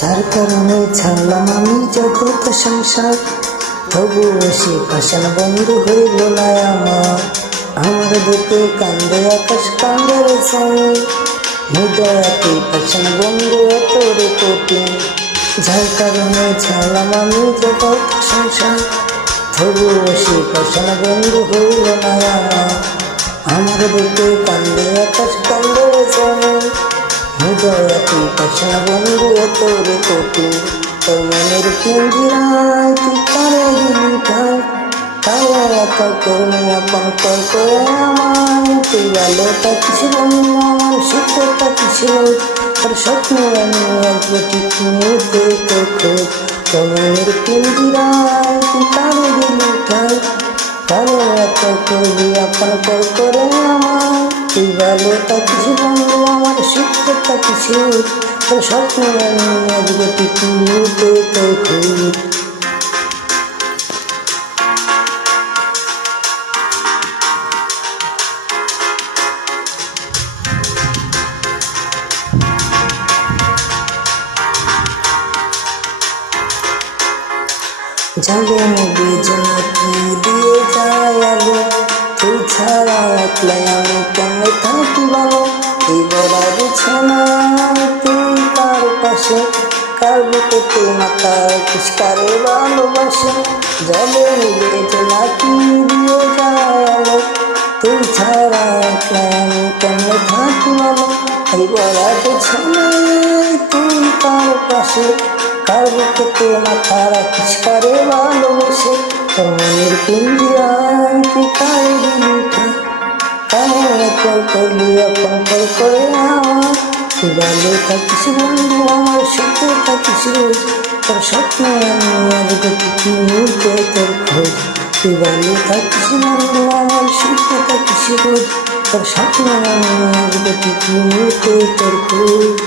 যার কারণে ছাড়লাম আমি জগৎ সংসার, তবুও সে পাষাণ বন্ধু হইল না আমার। আমার বুকে কান্দে আকাশ কান্দে রে স্বামী, হৃদয়াতে পাষাণ বন্ধু এত রে কঠিন। যার কারণে ছাড়লাম আমি জগৎ সংসার, তবুও সে পাষাণ বন্ধু হইল না আমার। আমার বুকে কান্দে আকাশ কান্দে রে স্বামী, হৃদয়াতে পাষাণ বন্ধু এত রে কঠিন। তোর মনের পিঞ্জিরায় তুই কারে দিলি ঠাই, তারা এত করুণে আপন পর করে আমার। তুই ভালো থাকিস বন্ধু আমার, সুখ থাকিস রোজ, তোর স্বপ্নে আমি আসবো ঠিক মুহূর্তে তোর খোঁজ। তোর মনের পিঞ্জিরায় তুই কারে দিলি ঠাই, তারা এত করবি আপন পর করে আমার। তুই ভালো থাকিস বন্ধু আমার, সুখ থাকিস রোজ, তোর স্বপ্নে আমি আসবো ঠিক মুহূর্তে তোর খোঁজ। যাবে বেজনকি দিয়ে যায় আলো, তুই ছাড়া একলাই আমি কেমনে থাকি বলো। এই বড় বিছানায় তুই কার পাশে, কার বুকেতে মাথা কিসকারে ভালোবাসে। যাবে বেজনকি দিয়ে যায় আলো, তুই ছাড়া একলাই আমি কেমনে থাকি বলো। এই বড় বিছানায় তুই কার পাশে, কার বুকেতে মাথা রাখিস কারে ভালোবেসে। তোর মনের পিঞ্জিরায় তুই কারে দিলি ঠাই, কারে এত করলি আপন পর করে আমার। তুই ভালো থাকিস বন্ধু আমার, সুখে থাকিস রোজ, তোর স্বপ্নে আমি আসবো ঠিক মুহূর্তে তোর খোঁজ। তুই ভালো থাকিস বন্ধু আমার, সুখে থাকিস রোজ, তোর স্বপ্নে আমি আসবো ঠিক মুহূর্তে তোর খোঁজ।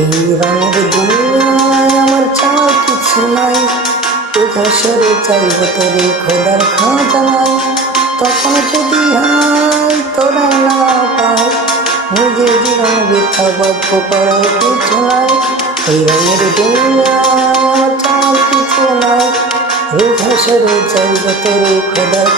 এই রঙের দুনিয়ায় আমার চাওয়ার কিছু নাই, কোথাও সরে চাইব তোরে খোদার খাজানাই। তখন যদি হাই তোরাই না পাই, নিজের জীবন বৃথা গল্প করার কিছু নাই। এই রঙের দুনিয়ায় আমার চাওয়ার কিছু নাই, কোথাও সরে চাইব তোরে খোদার